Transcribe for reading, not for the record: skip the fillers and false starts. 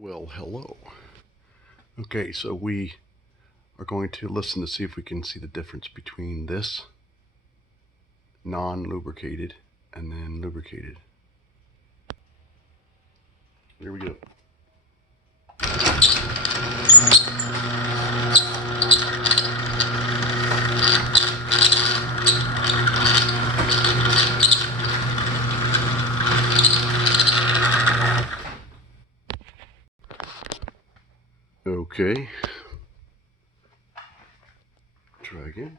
Well, hello. Okay, so we are going to listen to see if we can see the difference between this non-lubricated and then lubricated. Here we go. Okay. Try again.